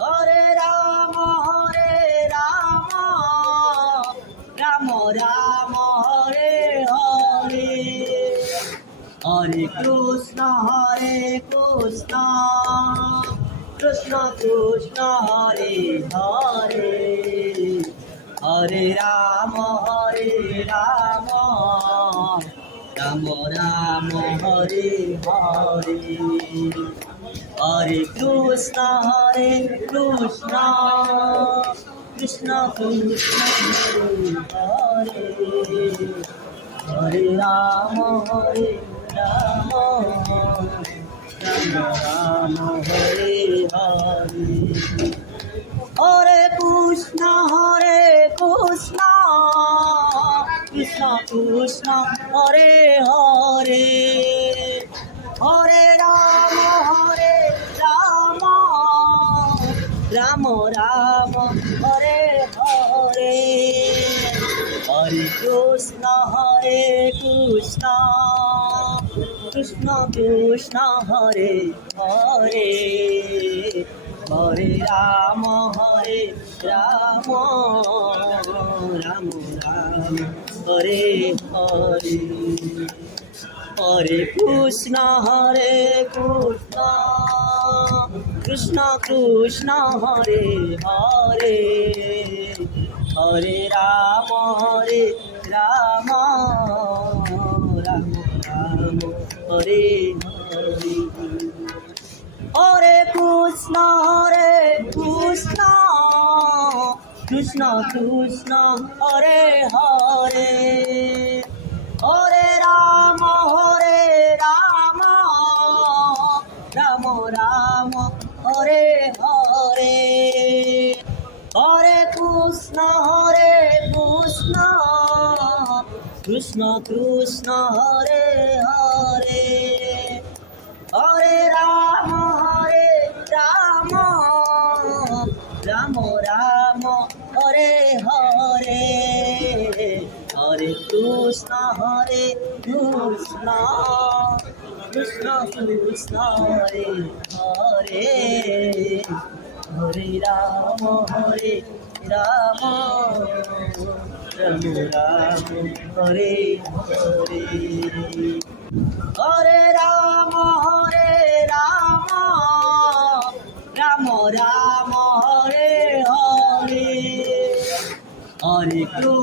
Hare Ram Ram Ram Hare Hare, Hare Krishna Krishna Krishna Hare Hare, Hare Ram Ram Ram Hare Hare, Hare Krishna Krishna Krishna Hare Hare Ram Ram Ram Hare Hare, Hare Krishna Krishna Krishna Hare Hare, Hare Ram Ram Ram Hare Hare, Hare Krishna Krishna Krishna Krishna Hare Hare, Hare Ram Ram Ram Hare Hare, Hare Krishna Krishna Krishna Hare Hare, Hare Ram Ram Ram Hare Hare, Hare Krishna Krishna Krishna Hare Hare, Hare Ram Ram Ram Hare Hare, Hare Krishna Krishna Krishna Hare Hare, Hare Ram Ram Ram Hare Hare, Hare Krishna Krishna Krishna Krishna Hare Hare, Hare Ram Ram Ram Hare Hare, Hare Ram Ram Ram Hare Hare, Hare Krishna